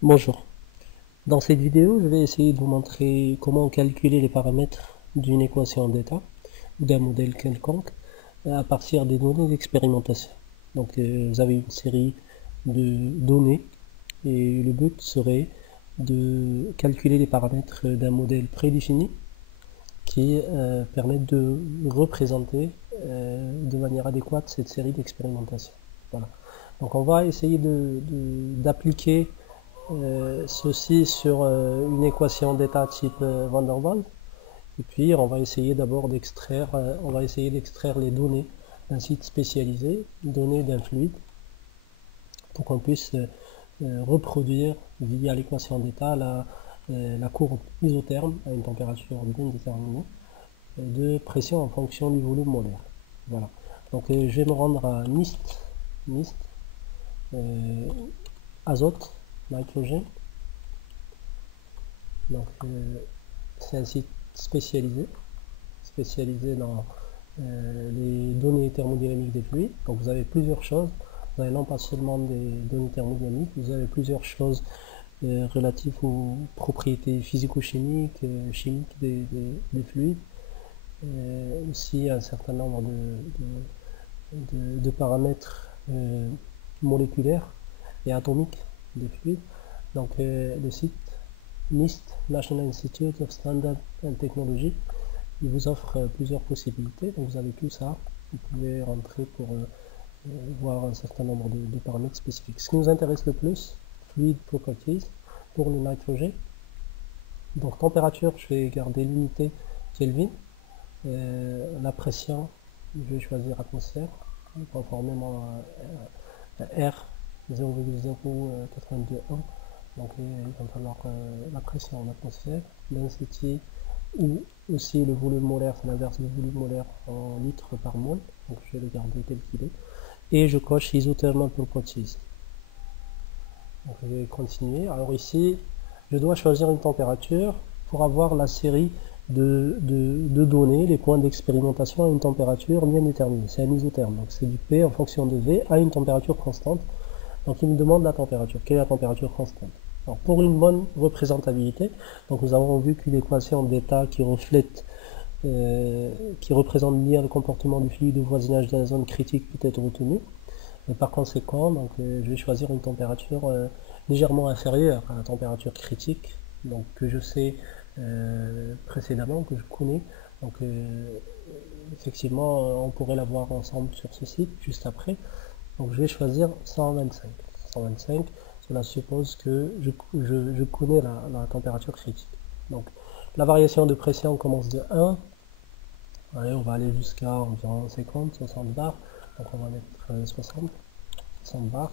Bonjour. Dans cette vidéo, je vais essayer de vous montrer comment calculer les paramètres d'une équation d'état ou d'un modèle quelconque à partir des données d'expérimentation. Donc vous avez une série de données et le but serait de calculer les paramètres d'un modèle prédéfini qui permettent de représenter de manière adéquate cette série d'expérimentations. Voilà. Donc on va essayer d'appliquer ceci sur une équation d'état type Van der Waals. Et puis on va essayer d'abord d'extraire les données d'un site spécialisé, données d'un fluide, pour qu'on puisse reproduire via l'équation d'état la courbe isotherme à une température bien déterminée de pression en fonction du volume molaire. Voilà. Donc je vais me rendre à NIST, azote, nitrogène. Donc c'est un site spécialisé dans les données thermodynamiques des fluides. Donc vous avez plusieurs choses. Vous avez non pas seulement des données thermodynamiques, vous avez plusieurs choses relatives aux propriétés physico-chimiques, chimiques des fluides, aussi un certain nombre de paramètres moléculaires et atomiques des fluides. Donc le site NIST, National Institute of Standard and Technology, il vous offre plusieurs possibilités. Donc vous avez tout ça. Vous pouvez rentrer pour voir un certain nombre de paramètres spécifiques. Ce qui nous intéresse le plus, Fluid Properties, pour le nitrogène. Donc température, je vais garder l'unité Kelvin. La pression, je vais choisir atmosphère, conformément à R 0,0821. Donc il va falloir la pression en atmosphère, density ou aussi le volume molaire, c'est l'inverse du volume molaire en litres par mol. Donc je vais le garder tel qu'il est. Et je coche isothermal properties. Donc je vais continuer. Alors ici, je dois choisir une température pour avoir la série de données, les points d'expérimentation à une température bien déterminée. C'est un isotherme, donc c'est du P en fonction de V à une température constante. Donc il me demande la température. Quelle est la température constante? Alors pour une bonne représentabilité, donc nous avons vu qu'une équation d'état qui représente bien le comportement du fluide au voisinage de la zone critique peut être retenue. Et par conséquent, donc, je vais choisir une température légèrement inférieure à la température critique, donc que je sais précédemment, que je connais. Donc effectivement, on pourrait la voir ensemble sur ce site juste après. Donc je vais choisir 125. 125, cela suppose que je connais la température critique. Donc la variation de pression commence de 1. Allez, on va aller jusqu'à environ 50, 60 bars. Donc on va mettre 60 bars.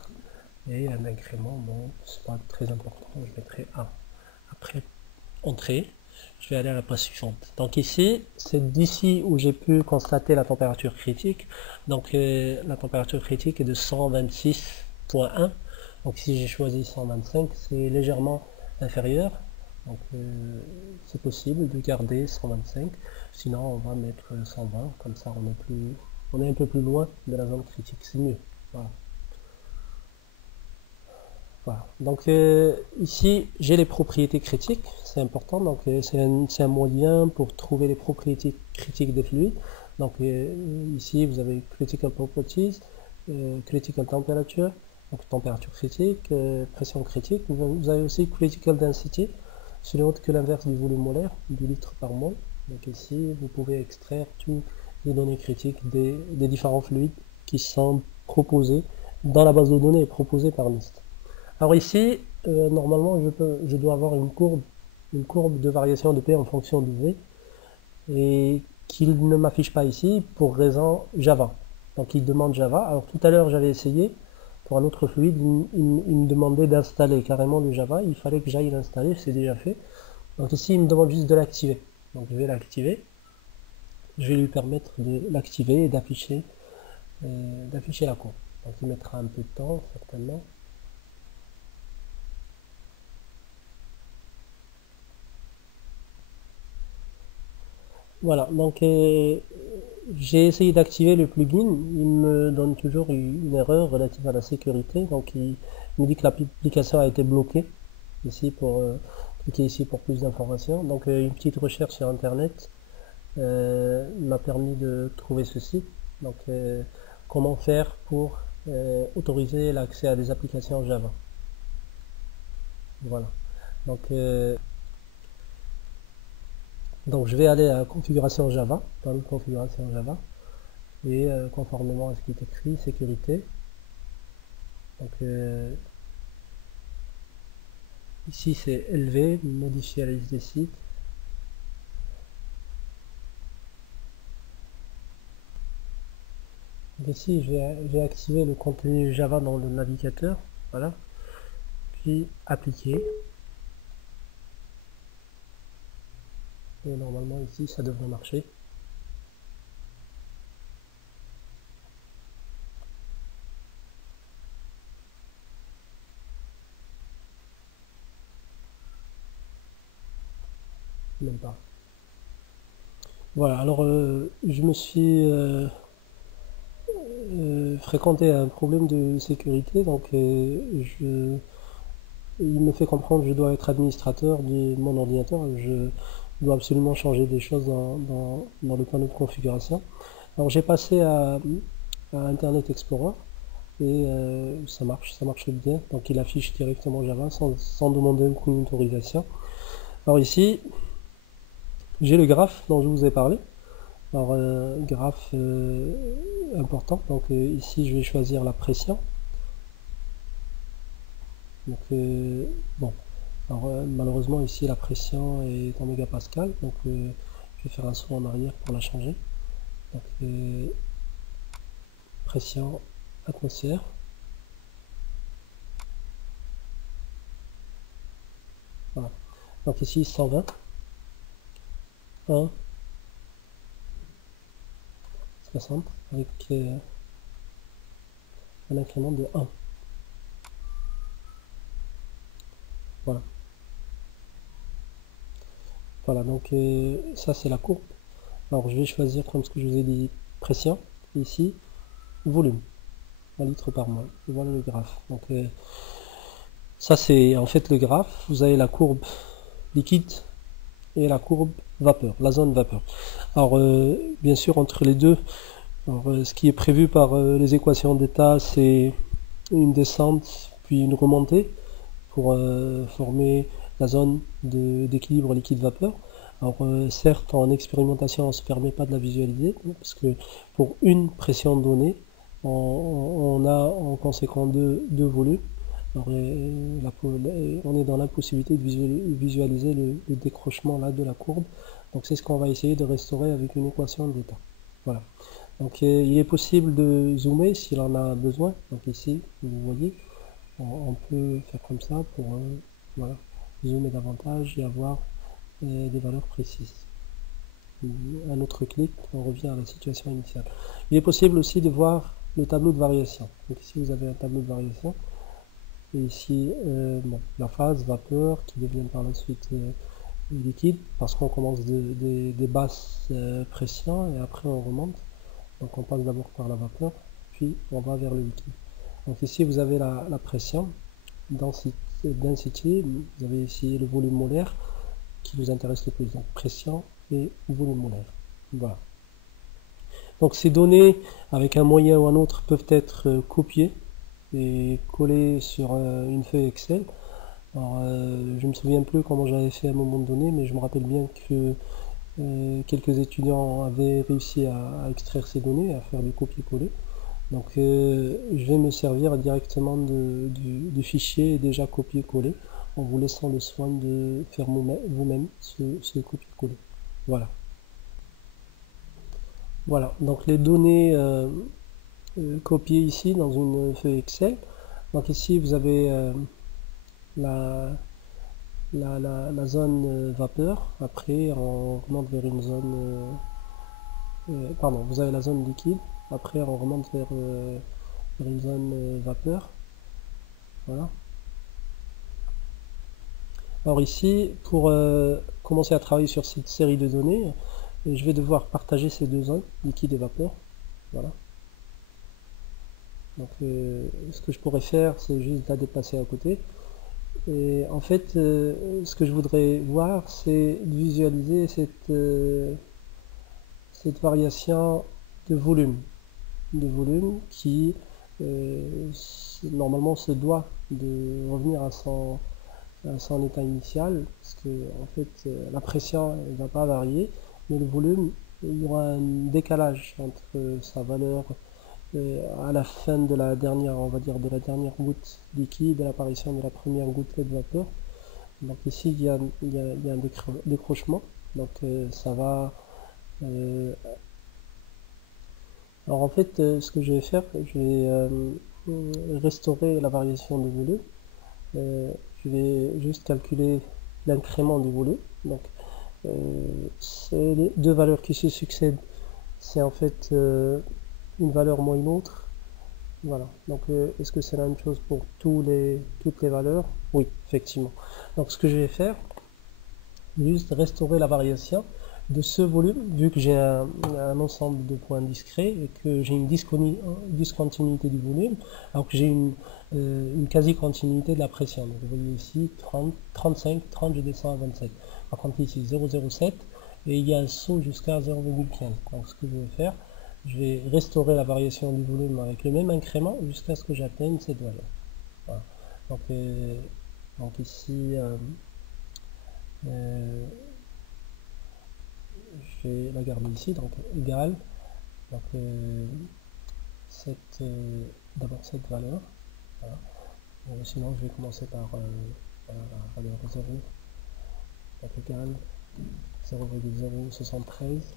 Et un incrément, bon, c'est pas très important, je mettrai 1. Après entrée, je vais aller à la page suivante. Donc ici, c'est d'ici où j'ai pu constater la température critique. Donc la température critique est de 126.1. Donc si j'ai choisi 125, c'est légèrement inférieur. Donc c'est possible de garder 125. Sinon on va mettre 120, comme ça on est un peu plus loin de la zone critique, c'est mieux. Voilà. Voilà. Donc ici j'ai les propriétés critiques, c'est important, donc c'est un moyen pour trouver les propriétés critiques des fluides. Donc ici vous avez critical properties, critical temperature, donc température critique, pression critique. Vous avez aussi critical density, ce n'est autre que l'inverse du volume molaire, du litre par mol. Donc ici vous pouvez extraire toutes les données critiques des différents fluides qui sont proposés dans la base de données proposée par NIST. Alors ici, normalement, je dois avoir une courbe de variation de P en fonction de V, et qu'il ne m'affiche pas ici pour raison Java. Donc il demande Java. Alors tout à l'heure, j'avais essayé, pour un autre fluide, il me demandait d'installer carrément le Java. Il fallait que j'aille l'installer, c'est déjà fait. Donc ici, il me demande juste de l'activer. Donc je vais l'activer. Je vais lui permettre de l'activer et d'afficher la courbe. Donc il mettra un peu de temps, certainement. Voilà, donc j'ai essayé d'activer le plugin, il me donne toujours une erreur relative à la sécurité, donc il me dit que l'application a été bloquée. ici pour cliquez ici pour plus d'informations. Donc une petite recherche sur internet m'a permis de trouver ceci. Donc comment faire pour autoriser l'accès à des applications Java. Voilà. Donc je vais aller à configuration Java, dans le configuration Java, et conformément à ce qui est écrit, sécurité. Donc ici c'est élevé, modifier la liste des sites. Donc ici j'ai activé le contenu Java dans le navigateur, voilà, puis appliquer. Et normalement ici ça devrait marcher. Même pas. Voilà, alors je me suis fréquenté un problème de sécurité, donc il me fait comprendre que je dois être administrateur de mon ordinateur, je dois absolument changer des choses dans le panneau de configuration. Alors j'ai passé à Internet Explorer et ça marche bien, donc il affiche directement Java sans demander aucune autorisation. Alors ici, j'ai le graphe dont je vous ai parlé. Alors graphe important, donc ici je vais choisir la pression. Donc bon, alors malheureusement ici la pression est en mégapascal, donc je vais faire un saut en arrière pour la changer. Donc pression atmosphère. Voilà. Donc ici 120, 1, 60 avec un incrément de 1. Voilà. Voilà, donc ça c'est la courbe. Alors je vais choisir, comme ce que je vous ai dit, pression, ici, volume, 1 litre par mois. Et voilà le graphe. Donc ça c'est en fait le graphe. Vous avez la courbe liquide et la courbe vapeur, la zone vapeur. Alors bien sûr entre les deux, alors, ce qui est prévu par les équations d'état, c'est une descente puis une remontée pour former la zone d'équilibre liquide-vapeur. Alors certes en expérimentation on ne se permet pas de la visualiser parce que pour une pression donnée on a en conséquent deux volumes. Alors, on est dans l'impossibilité de visualiser le décrochement là de la courbe. Donc c'est ce qu'on va essayer de restaurer avec une équation d'état. Voilà. Donc il est possible de zoomer s'il en a besoin. Donc ici vous voyez on peut faire comme ça pour voilà, zoomer davantage et avoir des valeurs précises. Un autre clic, on revient à la situation initiale. Il est possible aussi de voir le tableau de variation. Donc ici vous avez un tableau de variation. Et ici bon, la phase vapeur qui devient par la suite liquide parce qu'on commence des basses pressions et après on remonte. Donc on passe d'abord par la vapeur, puis on va vers le liquide. Donc ici vous avez la pression, density, vous avez ici le volume molaire qui nous intéresse le plus, donc pression et volume molaire. Voilà. Donc ces données avec un moyen ou un autre peuvent être copiées et collées sur une feuille Excel. Alors je me souviens plus comment j'avais fait à un moment donné, mais je me rappelle bien que quelques étudiants avaient réussi à extraire ces données, à faire du copier-coller. Donc je vais me servir directement du fichier déjà copié-collé en vous laissant le soin de faire vous-même ce copier-coller. Voilà. Voilà, donc les données copiées ici dans une feuille Excel. Donc ici vous avez la zone vapeur, après on remonte vers une zone pardon, vous avez la zone liquide, après on remonte vers une zone vapeur. Voilà. Alors ici, pour commencer à travailler sur cette série de données, je vais devoir partager ces deux zones, liquide et vapeur. Voilà. Donc ce que je pourrais faire, c'est juste la déplacer à côté. Et en fait, ce que je voudrais voir, c'est de visualiser cette variation de volume, qui normalement se doit de revenir à son état initial, parce que en fait la pression ne va pas varier, mais le volume, il y aura un décalage entre sa valeur à la fin de la dernière, on va dire de la dernière goutte liquide et l'apparition de la première gouttelette de vapeur. Donc ici il y a un décrochement, donc ça va alors en fait ce que je vais faire, je vais restaurer la variation de volume. Je vais juste calculer l'incrément du volume. Donc c'est les deux valeurs qui se succèdent, c'est en fait une valeur moins une autre. Voilà. Donc est-ce que c'est la même chose pour toutes les valeurs? Oui, effectivement. Donc ce que je vais faire, juste restaurer la variation de ce volume, vu que j'ai un ensemble de points discrets et que j'ai une discontinuité du volume, alors que j'ai une quasi-continuité de la pression. Donc vous voyez ici 30, 35, 30, je descends à 27. Par contre ici 0,07 et il y a un saut jusqu'à 0,15. Donc ce que je vais faire, je vais restaurer la variation du volume avec le même incrément jusqu'à ce que j'atteigne cette valeur. Voilà. Donc ici je vais la garder ici, donc égal, donc d'abord cette valeur, voilà. Sinon je vais commencer par voilà, la valeur 0, donc égal 0,073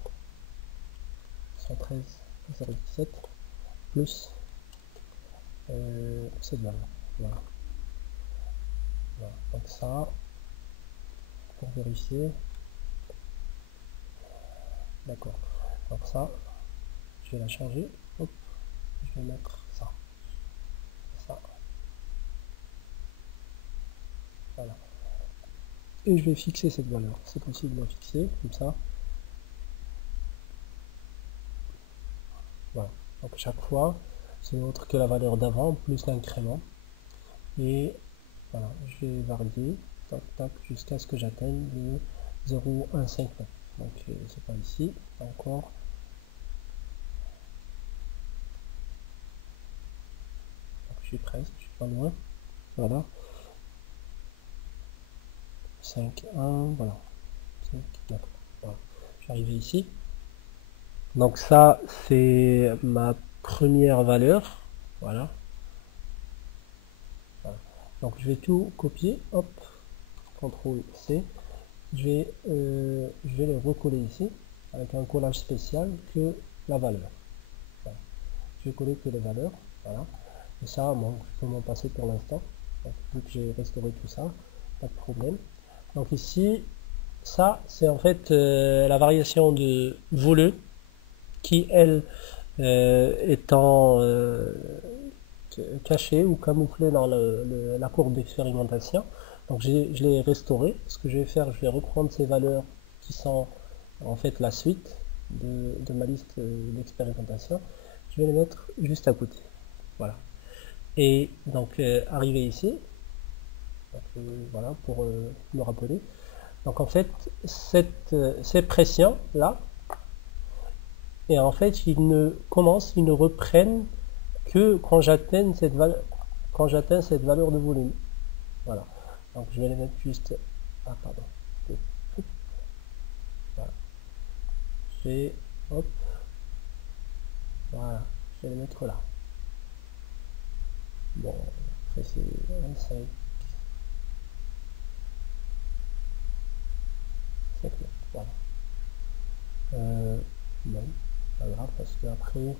0,17 plus cette valeur, voilà. Voilà. Donc ça, pour vérifier, d'accord, donc ça je vais la changer, hop, je vais mettre ça, voilà, et je vais fixer cette valeur, c'est possible de la fixer comme ça, voilà. Donc chaque fois c'est autre que la valeur d'avant plus l'incrément, et voilà, je vais varier tac tac jusqu'à ce que j'atteigne le 0,159. Donc c'est pas ici encore. Donc, je suis presque, je suis pas loin. Voilà. 5,1, voilà. 5, d'accord. Voilà. Je suis arrivé ici. Donc ça c'est ma première valeur. Voilà. Voilà. Donc je vais tout copier. Hop. CTRL C. Je vais les recoller ici avec un collage spécial que la valeur. Voilà. Je vais coller que les valeurs. Voilà. Et ça, bon, je peux m'en passer pour l'instant. Vu que j'ai restauré tout ça, pas de problème. Donc ici, ça c'est en fait la variation de volume qui, elle, étant cachée ou camouflée dans la courbe d'expérimentation. Donc je l'ai restauré. Ce que je vais faire, je vais reprendre ces valeurs qui sont en fait la suite de ma liste d'expérimentation. Je vais les mettre juste à côté. Voilà. Et donc arrivé ici, donc, voilà pour me rappeler. Donc en fait ces pressions là, et en fait ils ne reprennent que quand j'atteins cette valeur de volume. Voilà. Donc je vais les mettre juste. Ah pardon. Voilà. Hop. Voilà. Je vais les mettre là. Bon, après c'est 5. Voilà. Bon, pas grave parce que après,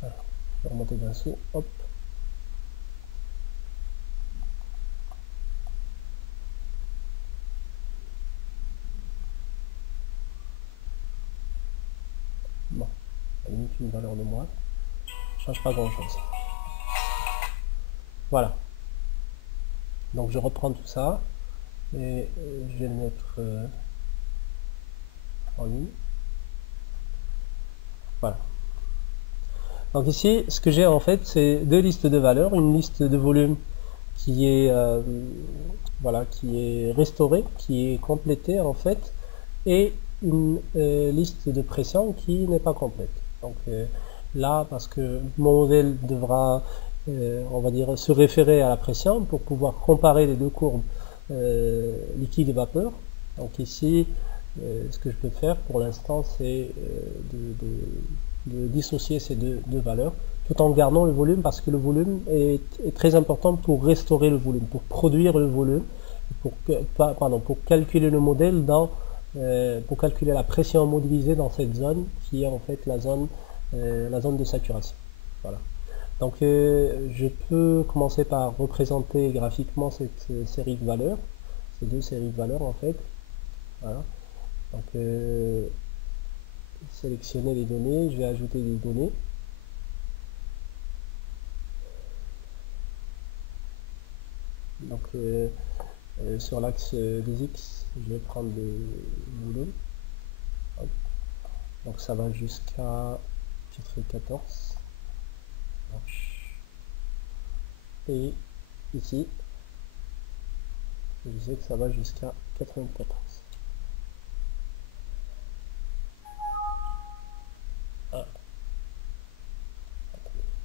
voilà, je vais remonter d'un saut, hop. Bon, à la limite une valeur de moins, ça change pas grand chose. Voilà. Donc je reprends tout ça et je vais le mettre en ligne. Voilà. Donc ici, ce que j'ai en fait, c'est deux listes de valeurs, une liste de volume qui est voilà, qui est restaurée, qui est complétée en fait, et une liste de pression qui n'est pas complète. Donc là, parce que mon modèle devra, on va dire, se référer à la pression pour pouvoir comparer les deux courbes liquide et vapeur. Donc ici, ce que je peux faire pour l'instant, c'est de dissocier ces deux valeurs, tout en gardant le volume, parce que le volume est très important pour restaurer le volume, pour produire le volume, pour calculer le modèle pour calculer la pression modélisée dans cette zone qui est en fait la zone de saturation. Voilà. Donc je peux commencer par représenter graphiquement cette série de valeurs, ces deux séries de valeurs en fait. Voilà. Donc sélectionner les données, je vais ajouter des données. Donc sur l'axe des X, je vais prendre le volume. Donc ça va jusqu'à 14. Et ici, je disais que ça va jusqu'à 94. Ah.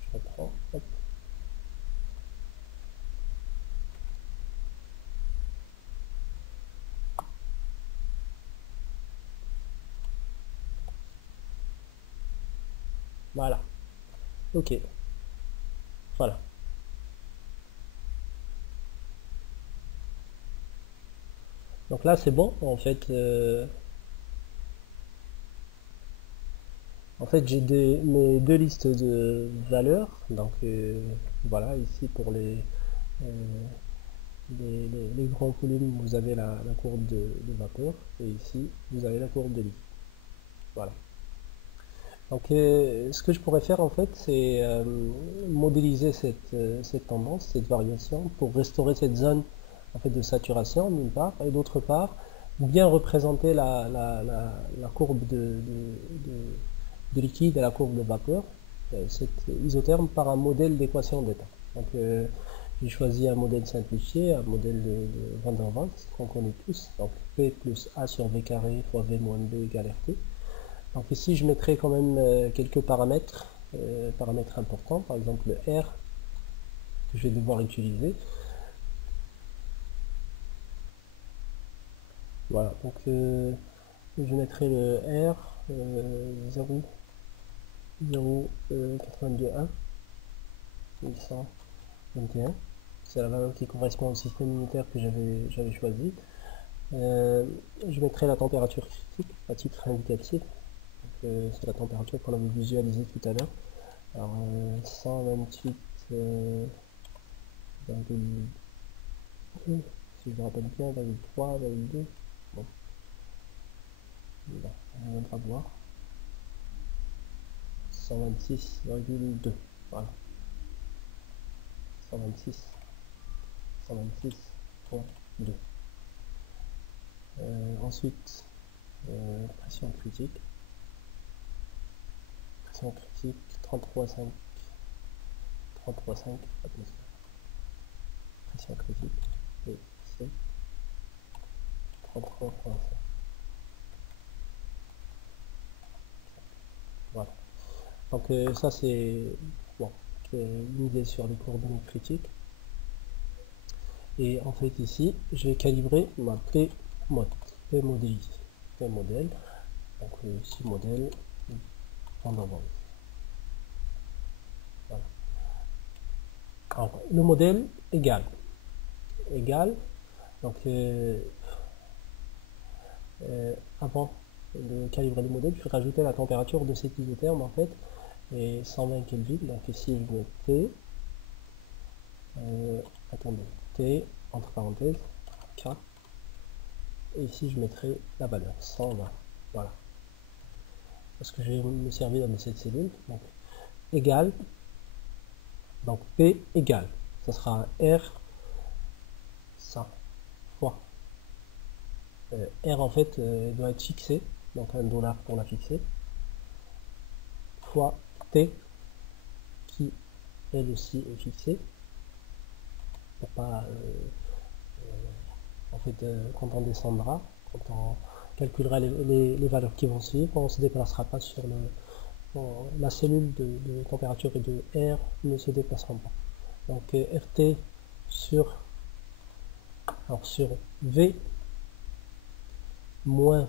Je reprends. Hop. Voilà. Ok. Voilà. Donc là, c'est bon. En fait, j'ai mes deux listes de valeurs. Donc voilà, ici pour les grands volumes, vous avez la courbe de vapeur. Et ici, vous avez la courbe de liquide. Voilà. Donc ce que je pourrais faire en fait, c'est modéliser cette tendance, cette variation, pour restaurer cette zone en fait de saturation d'une part, et d'autre part, bien représenter la courbe de liquide et la courbe de vapeur, cet isotherme, par un modèle d'équation d'état. Donc j'ai choisi un modèle simplifié, un modèle de Van der Waals qu'on connaît tous, donc P plus A sur V carré fois V moins B égale RT. Donc ici, je mettrai quand même quelques paramètres importants, par exemple le R que je vais devoir utiliser. Voilà, donc je mettrai le R 0,82,1 1121. C'est la valeur qui correspond au système unitaire que j'avais choisi. Je mettrai la température critique à titre indicatif. C'est la température qu'on avait visualisée tout à l'heure. Alors 128 si je me rappelle bien, 3, 2. Bon. Là, on viendra voir. 126,2. Voilà. 126,2. Ensuite, pression critique. Pression critique 33,5 atmosphères. Pression critique et c'est 33,5. Voilà. Donc ça c'est bon, une idée sur les coordonnées critiques. Et en fait ici, je vais calibrer ma P modèle. Donc ici modèle Van der Waals. Voilà. Alors, le modèle égal. Donc avant de calibrer le modèle, je vais rajouter la température de cet isotherme en fait, et 120 Kelvin. Donc ici je mets T, attendez, T entre parenthèses 4, et ici je mettrai la valeur 120. Voilà, parce que je vais me servir de cette cellule. Donc égal, donc P égale, ça sera R ça fois R en fait doit être fixé, donc $1 pour la fixer, fois T qui elle aussi est fixée, pour pas en fait quand on descendra, quand on calculera les valeurs qui vont suivre, on ne se déplacera pas sur la cellule de température et de R ne se déplaceront pas. Donc RT sur V moins,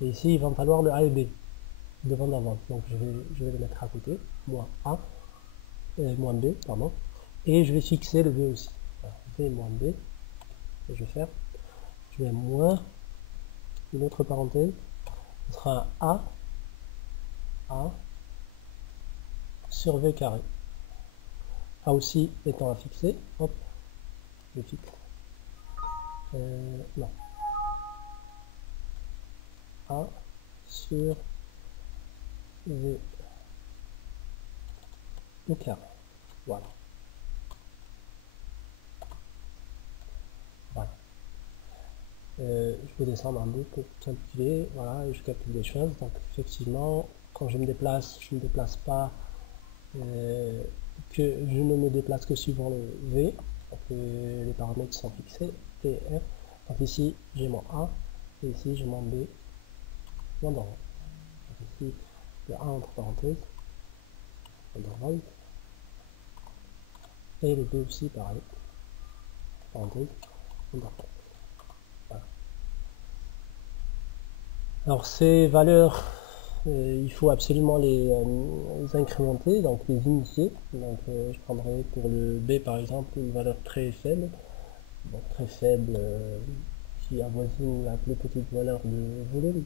et ici il va me falloir le A et B devant d'avant, donc je vais le mettre à côté, moins A, moins B, pardon, et je vais fixer le B aussi. Alors, V moins B, et je vais moins une autre parenthèse, ce sera un A sur V carré. A aussi étant à fixer, hop, je fixe. Non. A sur V au carré. Voilà. Voilà. Je vais descendre un peu pour calculer, voilà, et je calcule des choses. Donc effectivement, quand je me déplace pas, que je ne me déplace que suivant le V, donc les paramètres sont fixés, T, R. Donc ici j'ai mon A, et ici j'ai mon B, mon donc ici le A entre parenthèses, intervalle, et le B aussi pareil, parenthèse, intervalle. Voilà. Alors ces valeurs, il faut absolument les incrémenter, donc les initier. Donc je prendrai pour le B par exemple une valeur très faible, donc très faible qui avoisine la plus petite valeur de volume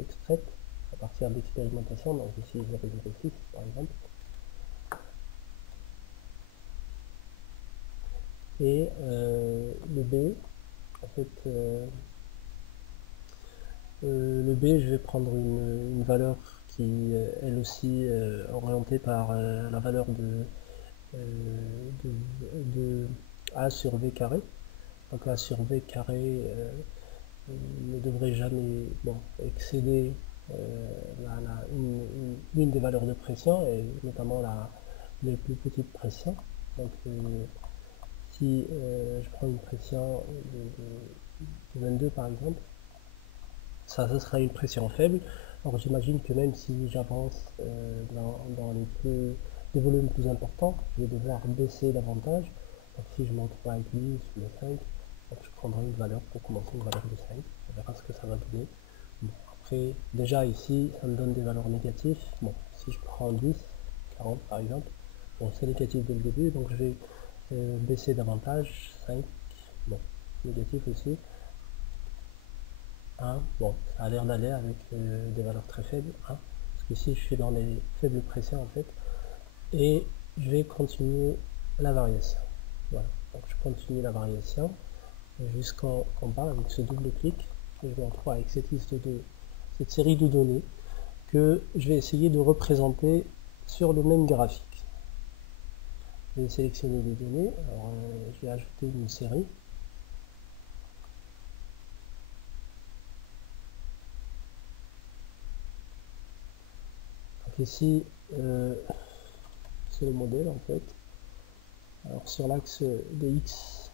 extraite à partir d'expérimentation, donc ici 0,6 par exemple. Et le B, en fait, le B, je vais prendre une valeur qui elle aussi orientée par la valeur de A sur V carré. Donc A sur V carré ne devrait jamais excéder une des valeurs de pression, et notamment les plus petites pressions. Donc si je prends une pression de 22 par exemple, ça sera une pression faible. Alors j'imagine que même si j'avance dans des volumes plus importants, je vais devoir baisser davantage. Donc si je monte pas avec 10 ou 5, donc je prendrai une valeur pour commencer, une valeur de 5. On verra ce que ça va donner. Bon, après, déjà ici, ça me donne des valeurs négatives. Bon, si je prends 10, 40 par exemple, bon, c'est négatif dès le début, donc je vais baisser davantage, 5, bon, négatif aussi. 1, bon, ça a l'air d'aller avec des valeurs très faibles, 1, parce que ici je suis dans les faibles pressions en fait, et je vais continuer la variation. Voilà, donc je continue la variation jusqu'en bas avec ce double clic, et je me retrouve avec cette liste cette série de données que je vais essayer de représenter sur le même graphique. Je vais sélectionner des données, alors je vais ajouter une série. Donc ici, c'est le modèle en fait. Alors sur l'axe des X,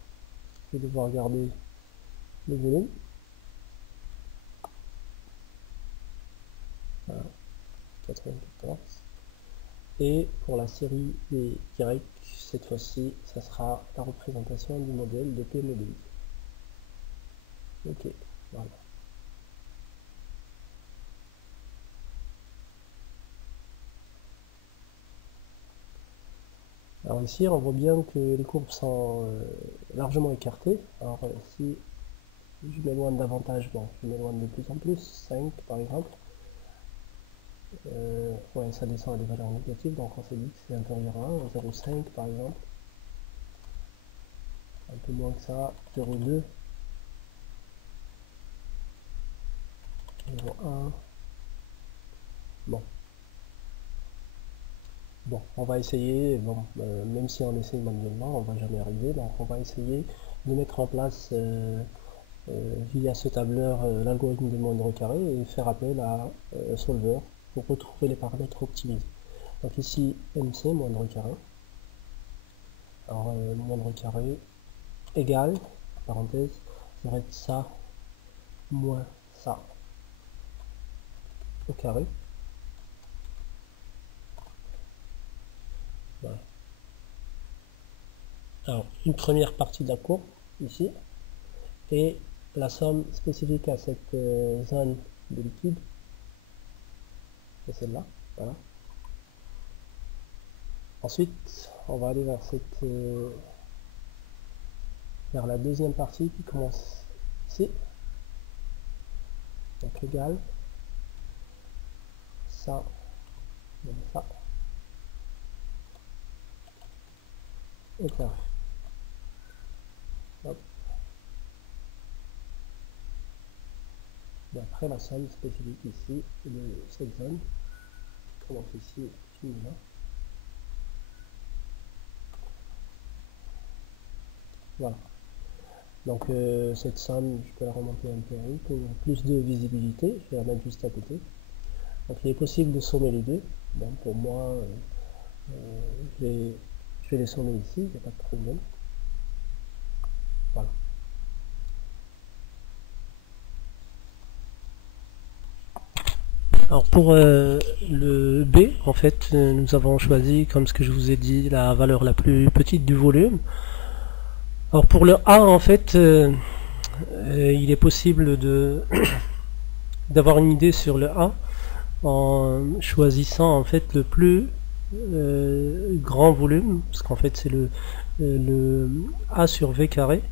je vais devoir regarder le volume. Voilà, 94. Et pour la série des Y, cette fois-ci, ça sera la représentation du modèle de P modélisé. Ok, voilà. Alors ici, on voit bien que les courbes sont largement écartées. Alors si je m'éloigne davantage, bon, je m'éloigne de plus en plus, 5 par exemple. Ouais, ça descend à des valeurs négatives, donc on s'est dit que c'est inférieur à 1, 0,5 par exemple. Un peu moins que ça, 0,2. 0,1. Bon. Bon, on va essayer, bon, même si on essaye manuellement, on va jamais arriver, donc on va essayer de mettre en place via ce tableur l'algorithme des moindres carrés et faire appel à Solver pour retrouver les paramètres optimisés. Donc ici MC moindre carré. Alors moindre carré égal, parenthèse, ça va être ça moins ça au carré. Voilà. Alors une première partie de la courbe ici, et la somme spécifique à cette zone de liquide, c'est celle-là. Voilà. Ensuite, on va aller vers cette vers la deuxième partie qui commence ici. Donc égal ça, ça au carré. Hop. Et après la somme spécifique ici de cette zone qui commence ici et finit là. Voilà. Donc cette somme, je peux la remonter un peu pour plus de visibilité. Je vais la mettre juste à côté. Donc il est possible de sommer les deux. Bon, pour moi, je vais les sommer ici, il n'y a pas de problème. Voilà. Alors pour le B, en fait, nous avons choisi, comme ce que je vous ai dit, la valeur la plus petite du volume. Alors pour le A, en fait, il est possible d'avoir une idée sur le A en choisissant en fait le plus grand volume, parce qu'en fait c'est le A sur V carré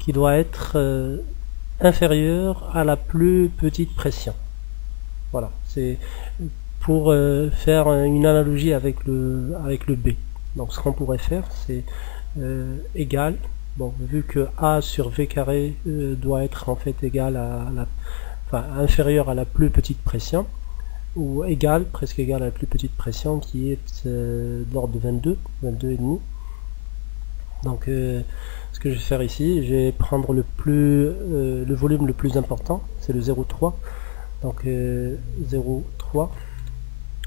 qui doit être inférieur à la plus petite pression. Voilà, c'est pour faire une analogie avec le B. Donc ce qu'on pourrait faire, c'est égal, bon, vu que A sur V carré doit être en fait égal à inférieur à la plus petite pression, ou égal, presque égal à la plus petite pression qui est de l'ordre de 22,5. Donc ce que je vais faire ici, je vais prendre le volume le plus important, c'est le 0,3. Donc 0,3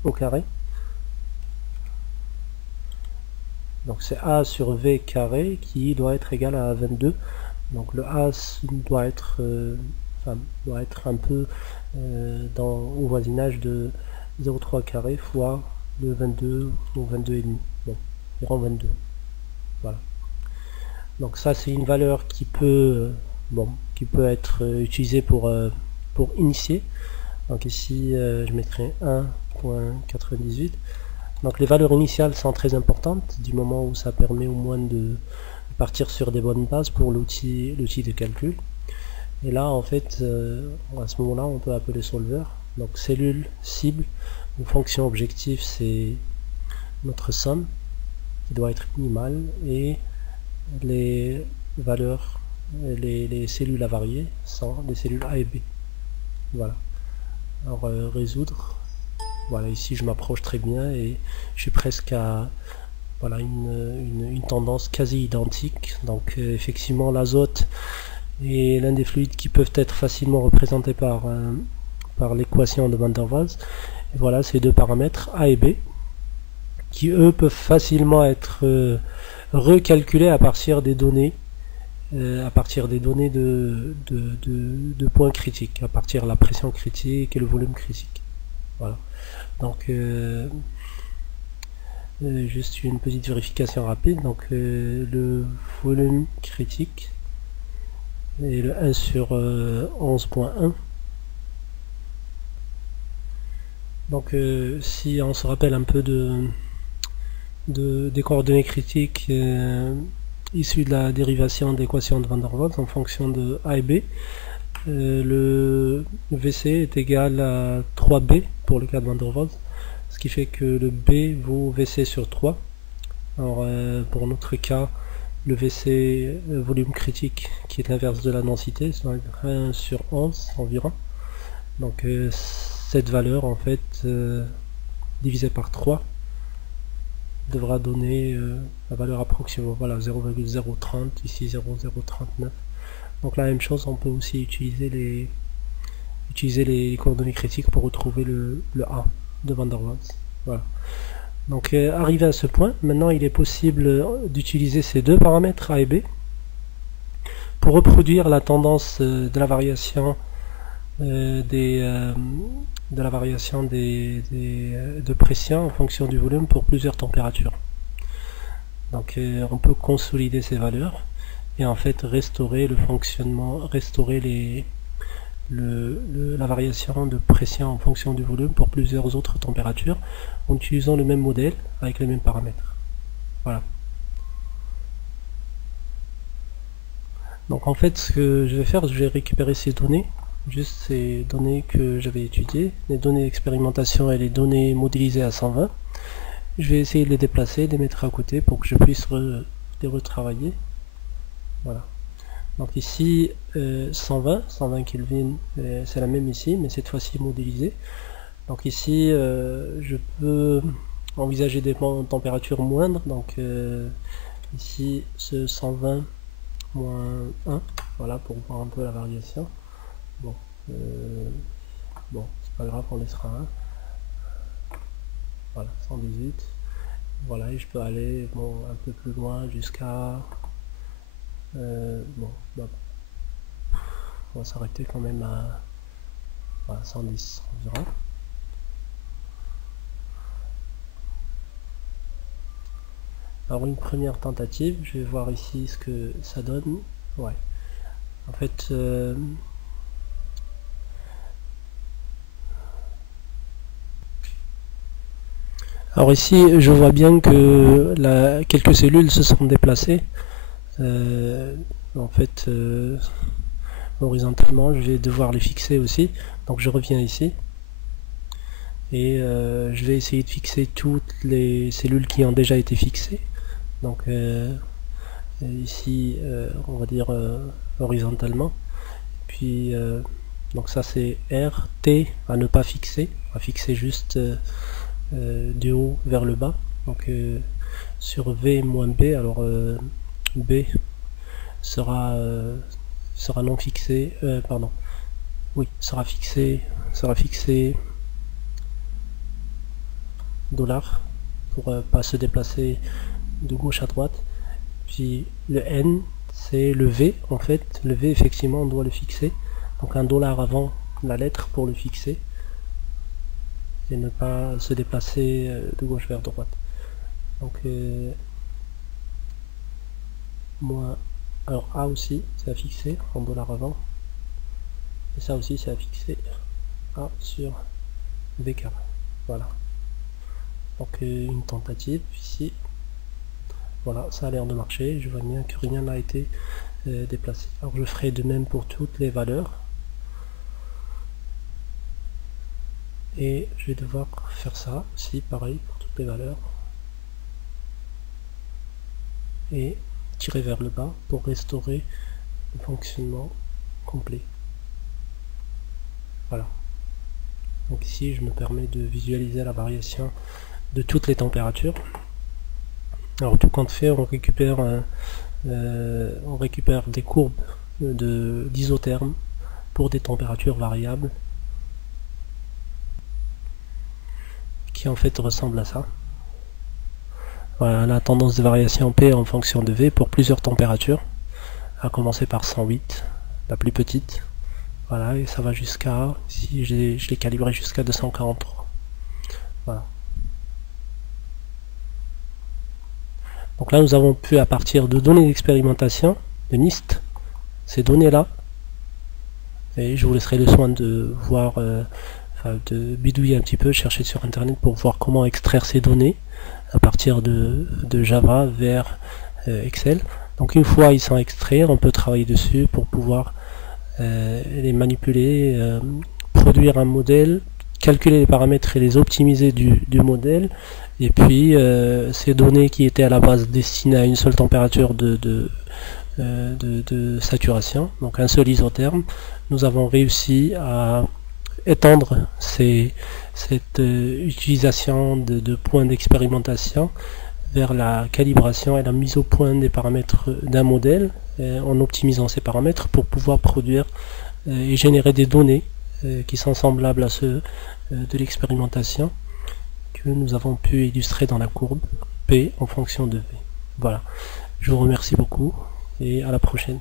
au carré. Donc c'est A sur V carré qui doit être égal à 22. Donc le A doit être un peu au voisinage de 0,3 carré fois le 22 ou 22,5. Bon, environ 22. Voilà. Donc ça c'est une valeur qui peut être utilisée pour initier. Donc ici je mettrai 1.98. Donc les valeurs initiales sont très importantes du moment où ça permet au moins de partir sur des bonnes bases pour l'outil de calcul. Et là en fait à ce moment là on peut appeler solver. Donc cellule cible ou fonction objectif, c'est notre somme qui doit être minimale, et les valeurs, les cellules à varier sont les cellules A et B. Voilà. Alors résoudre. Voilà, ici je m'approche très bien et je suis presque à voilà, une tendance quasi identique. Donc effectivement l'azote est l'un des fluides qui peuvent être facilement représentés par l'équation de Van der Waals. Et voilà ces deux paramètres A et B qui eux peuvent facilement être recalculés à partir des données de points critiques, à partir de la pression critique et le volume critique. Voilà. Donc juste une petite vérification rapide. Donc le volume critique est le 1 sur 11.1. Donc si on se rappelle un peu des coordonnées critiques issues de la dérivation de l'équation de Van der Waals en fonction de A et B, le VC est égal à 3B pour le cas de Van der Waals, ce qui fait que le B vaut VC sur 3. Alors pour notre cas, le VC volume critique, qui est l'inverse de la densité, c'est 1 sur 11 environ. Donc cette valeur en fait divisée par 3 devra donner la valeur approximative, voilà, 0,030, ici 0,039. Donc la même chose, on peut aussi utiliser les coordonnées critiques pour retrouver le A de Van der Waals. Voilà. Donc arrivé à ce point, maintenant il est possible d'utiliser ces deux paramètres A et B pour reproduire la tendance de la variation de pression en fonction du volume pour plusieurs températures. Donc on peut consolider ces valeurs et en fait restaurer le fonctionnement, restaurer la variation de pression en fonction du volume pour plusieurs autres températures en utilisant le même modèle avec les mêmes paramètres. Voilà. Donc en fait ce que je vais faire, je vais récupérer ces données, juste ces données que j'avais étudiées, les données d'expérimentation et les données modélisées à 120. Je vais essayer de les déplacer, de les mettre à côté pour que je puisse les retravailler. Voilà. Donc ici 120 Kelvin, c'est la même ici, mais cette fois-ci modélisée. Donc ici je peux envisager des températures moindres, donc ici ce 120 moins 1, voilà, pour voir un peu la variation. Bon, c'est pas grave, on laissera 1. Voilà, 118. Voilà, et je peux aller un peu plus loin jusqu'à on va s'arrêter quand même à 110 environ. Alors une première tentative, je vais voir ici ce que ça donne. Ouais, en fait alors ici je vois bien que quelques cellules se sont déplacées en fait horizontalement. Je vais devoir les fixer aussi, donc je reviens ici et je vais essayer de fixer toutes les cellules qui ont déjà été fixées. Donc ici on va dire horizontalement, puis donc ça c'est R, T à ne pas fixer, on va fixer juste du haut vers le bas. Donc sur V moins B, alors B sera non fixé, pardon, oui, sera fixé $ pour pas se déplacer de gauche à droite. Puis le N, c'est le V, en fait, le V effectivement on doit le fixer, donc $1 avant la lettre pour le fixer et ne pas se déplacer de gauche vers droite. Donc alors A aussi c'est à fixer en $ avant, et ça aussi c'est à fixer A sur V carré. Voilà, donc une tentative ici. Voilà, ça a l'air de marcher, je vois bien que rien n'a été déplacé. Alors je ferai de même pour toutes les valeurs. Et je vais devoir faire ça aussi, pareil, pour toutes les valeurs. Et tirer vers le bas pour restaurer le fonctionnement complet. Voilà. Donc ici, je me permets de visualiser la variation de toutes les températures. Alors tout compte fait, on récupère des courbes d'isotherme pour des températures variables qui en fait ressemblent à ça. Voilà la tendance de variation P en fonction de V pour plusieurs températures, à commencer par 108, la plus petite. Voilà, et ça va jusqu'à, si je l'ai calibré jusqu'à 243. Voilà. Donc là, nous avons pu, à partir de données d'expérimentation, de NIST, ces données-là, et je vous laisserai le soin de voir, de bidouiller un petit peu, chercher sur Internet pour voir comment extraire ces données à partir de Java vers Excel. Donc une fois ils sont extraits, on peut travailler dessus pour pouvoir les manipuler, produire un modèle, calculer les paramètres et les optimiser du modèle. Et puis ces données qui étaient à la base destinées à une seule température de saturation, donc un seul isotherme, nous avons réussi à étendre cette utilisation de points d'expérimentation vers la calibration et la mise au point des paramètres d'un modèle, en optimisant ces paramètres pour pouvoir produire et générer des données qui sont semblables à ceux de l'expérimentation que nous avons pu illustrer dans la courbe P en fonction de V. Voilà, je vous remercie beaucoup et à la prochaine.